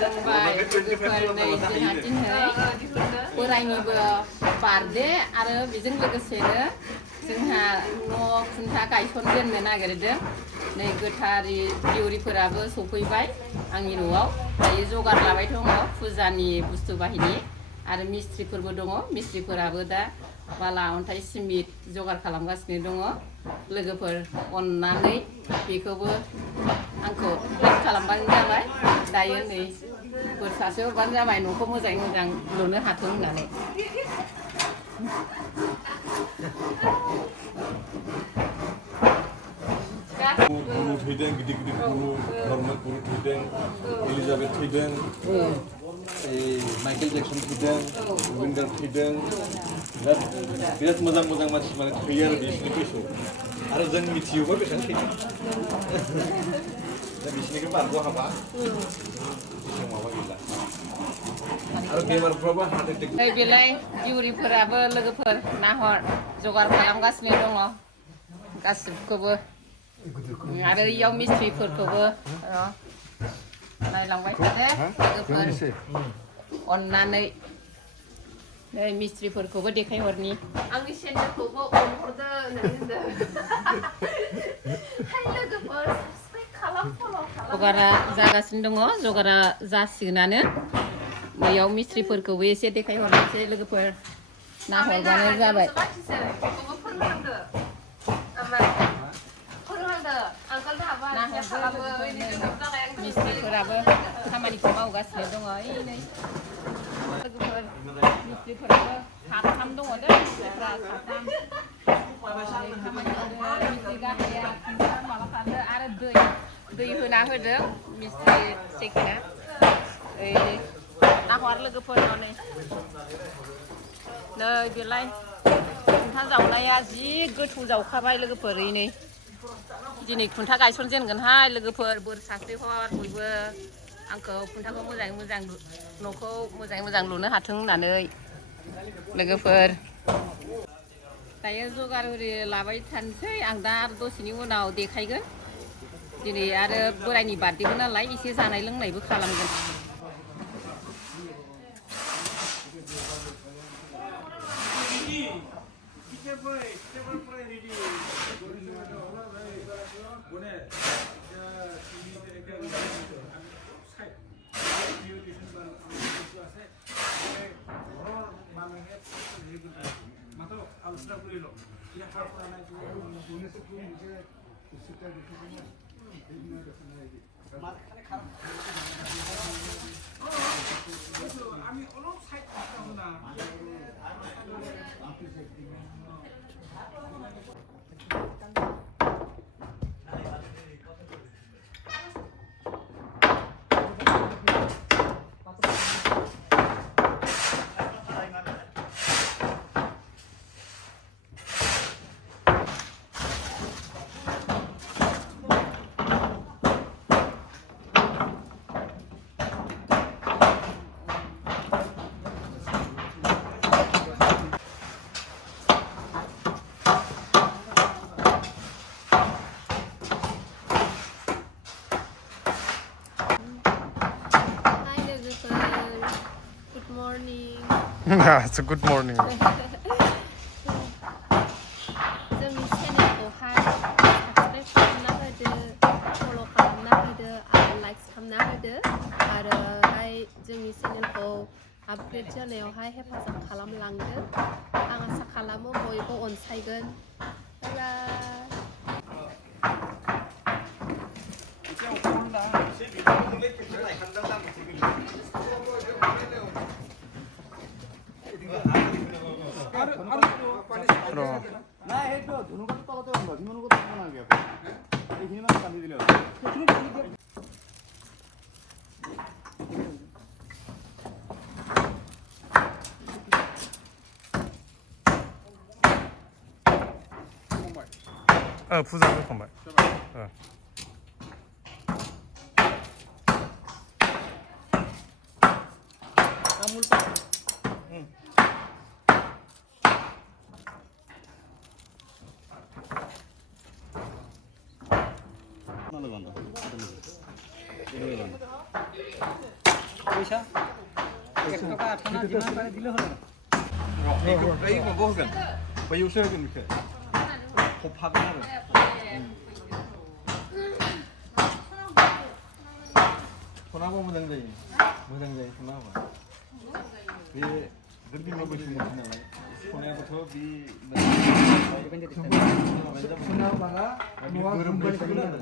लोंबाय लोगोफोर नै जोंहा दिनै बोरायनिबो बार्थडे आरो बेजों लोगोसेनो जोंहा न' खुन्था गायसनजेननो नागिरदों नै गोथारि दिउरिफोराबो सफैबाय आंनि न'आव दायो जगार लाबाय दङ फुजानि बुस्थु बाहिनि आरो मिस्ट्रिफोरबो दङ मिस्ट्रिफोराबो दा बाला अन्थाइ सिमेन्ट जगार खालामगासिनो दङ लोगोफोर अननानै बेखौबो आंखौ हेल्प खालामबानो जाबाय दायो नै बोर सारस्रि हरबानो जाबाय न'खौ मोजाङै मोजां लुनो हाथों होननानै guru thideng gede-gede guru normal guru thideng Elizabeth thideng Michael Jackson thideng Winder thideng birat मोजां-मोजां मानसि माने थैयो आरो बिसिनि बैसोआव आरो जों मिथियोबा बेसेबां थैयो दा बिसिनिखौ बारग' हाबा एसेबां माबा गैला आरो बेमारफ्राबो हार्ट एटेक नै बेलाय दिउरिफोराबो लोगोफोर नाहर जगार खालामगासिनो दङ गासिबखौबो आरो इयाव मिस्ट्रिफोरखौबो नायलांबाय थादो लोगोफोर अननानै नै मिस्ट्रिफोरखौबो देखायहरनि आंनि सेन्देलखौबो अनहरदो होनदों लोगोफोर जगारा जागासिनो दङ जगारा जासिगोनानो बेयाव मिस्ट्रिफोरखौबो एसे देखायहरनोसै लोगोफोर नाहरबानो जाबाय मिस्ट्रिफोराबो खामानिखौ मावगासिनो दङ लोगोफोर मिस्ट्रिफोराबो साथाम दङ दे मिस्ट्रिफ्रा साथाम मिस्ट्रि गाहाया माबा खालामदो आरो दै होना होदों मिस्ट्रि सेकेन्डआ नाहर लोगोफोर नै बेलाय खुन्था जावनाया जि गोथौ जावखाबाय लोगोफोर नै दिनै खुन्था गायसनजेनगोनहाय लोगोफोर बोर सारस्रिहर बयबो आंखौ खुन्थाखौ मोजाङै मोजां न'खौ मोजाङै मोजां लुनो हाथों होननानै लोगोफोर दायो जगार ओरि लाबाय थानोसै आं दा दसेनि उनाव देखायगोन दिनै आरो बोरायनि बार्थडेबो नालाय एसे जानाय लोंनायबो खालामगोन আমি অলপ সাইড করতে না It's a good morning. जोंनि चेनेलखौहाय साबसक्राइब खालामना होदो फल' खालामना होदो आरो लाइक्स खालामना होदो आरोहाय जोंनि चेनेलखौ आपग्रेड जानायावहाय हेफाजाब खालामलांदो आं आसा खालामो बयबो अनसायगोन 부자 잠깐만. 이 뭐 먹으면 바이오스 하긴 이렇게 곱하긴 하는 손하고 무당자이 손하고 이 덤비 먹으시면 되나요? 손에부터 비 손하고가 뭐가 그런 걸 이래야 돼요.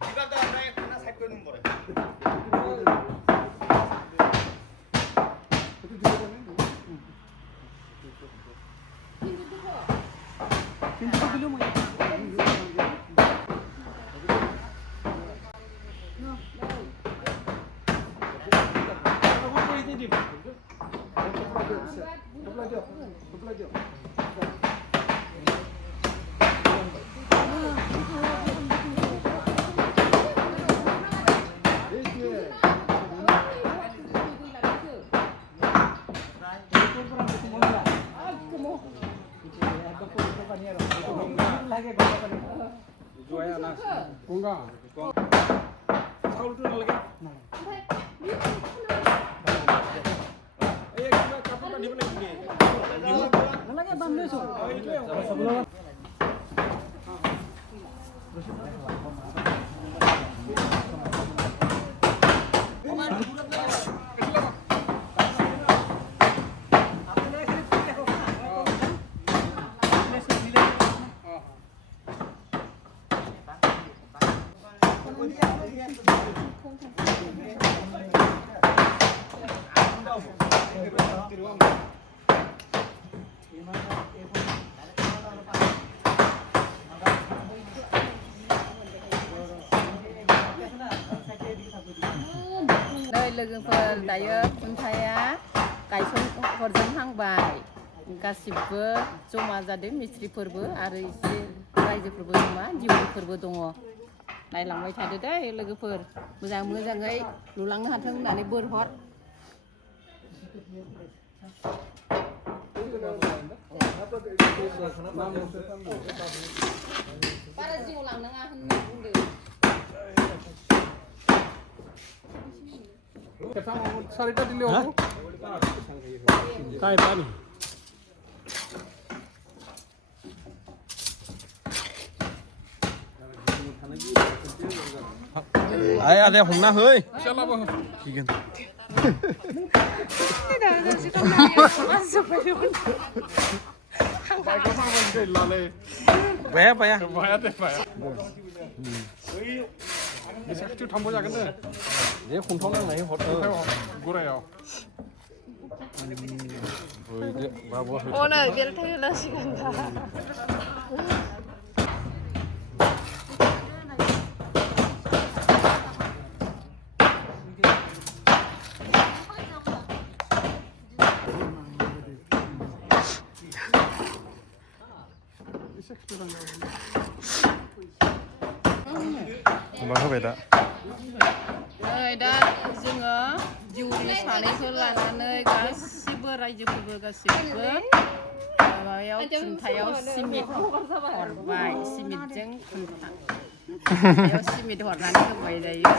네가 다 나에 하나 살 거는 거래. Nơi लोगोफोर दायो खुन्थाया गायसनहरहांबाय गासिबो जमा जादों मिस्ट्रिफोरबो आरो एसे रायजोफोरबो जमा दिउरिफोरबो दङ नायलांबाय थादो दै लोगोफोर मोजाङै लुलांनो हाथों होननानै बोर हर बारा जिउ लांनाङा होनना बुंदों শাড়িটা দিলে হবো তাই পানি 아이 아내 혼나 허이. 잘라봐 이건. 봐야 봐야. 봐야 돼 봐야 이 색칠 한번 하겠네 얘 공통랑 나이 해요 그래요 오늘 멜테일러 시간다. मा होबाय दा नै दा जोङो दिउरि सानैखौ लानानै गासिबो रायजोफोरबो गासिबो माबायाव खुन्थायाव सिमेन्ट हरबाय सिमेन्टजों खुन्था बेयाव सिमेन्ट हरनानै होबाय दायो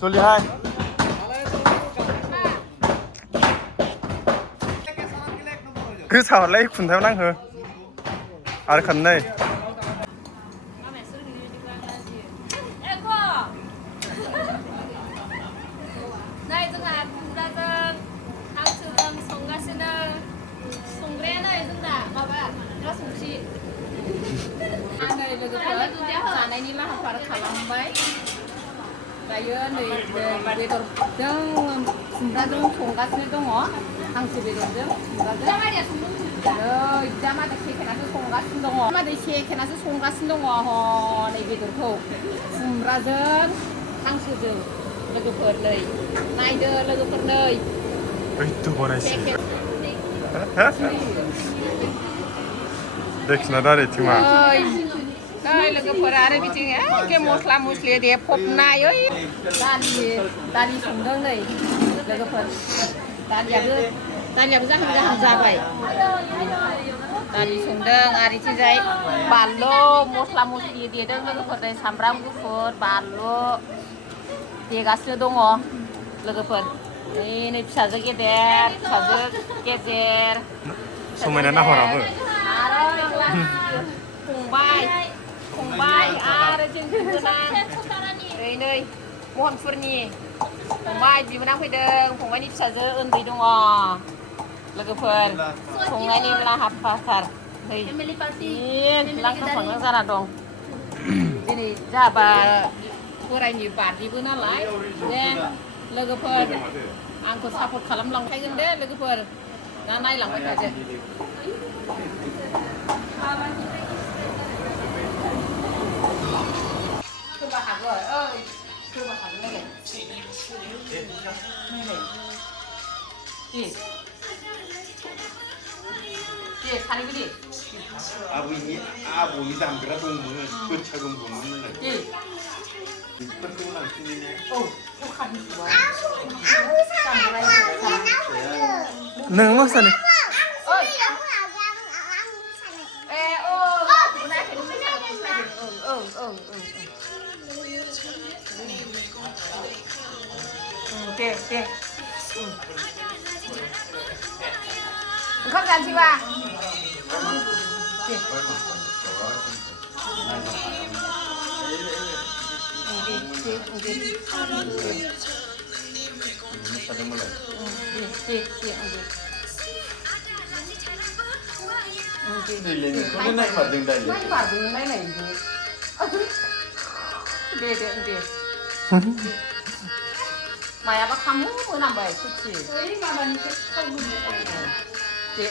जलि हाय गोसा हरलाय खुन्थायाव नांहो आरो खननै नै जोंहा खुमब्राजों हांसोजों संगासिनो संग्राया नै जोंना माबा रासंख्रि नै लोगोफोर जानायनि लाहार फाहार खालामबाय दायो नै बेदरजों खुमब्राजों संगासिनो दङ हांसो बेदरजों खुमब्राजों नै जामादै सेकेनासो संगासिनो दङ जामादै सेकेनासो संगासिनो दङ नै बेदरखौ खुमब्राजों हांसोजों लोगोफोर नै नायदो लोगोफोर नै ओइथ' बनायसै देखिना दारे थिमा लोगोफोरा आरो बिथिं एखे मस्ला मस्लि देफबनाय ओइ दालि संदों नै लोगोफोर दालियाबो जाहां जाबाय दालि संदों आरो इथिंजाय बानलु मस्ला मस्लि देदों लोगोफोर नै सामब्राम गुफुर बानलु देगासिनो दङ लोगोफोर नै फिसाजो गेदेर फिसाजो गेजेर समायना नाहराबो फंबाय आरो जों बिबोनां नै महनपुरनि फंबाय बिबोनां फैदों फंबायनि फिसाजो उन्दै दङ लोगोफोर संनायनि लाहार फाहार लांखां फांखां जाना दं दिनै जाबा बोरायनि बार्थडेबो नालाय दे लोगोफोर आंखौ सापर्ट खालामलांखागोन दे लोगोफोर दा नायलांबाय थादो सोरबा हागोन ओइ सोरबा हागोन नायलाय दे सानैबो दे आबौनि दामग्रा दंमोन गोसा गोमगौमोन दे बेफोरखौ लांफिननो नों मा सानो दे ओंखाम जानोसैबा दे मायाबा खामु मोनामबाय खुसि दे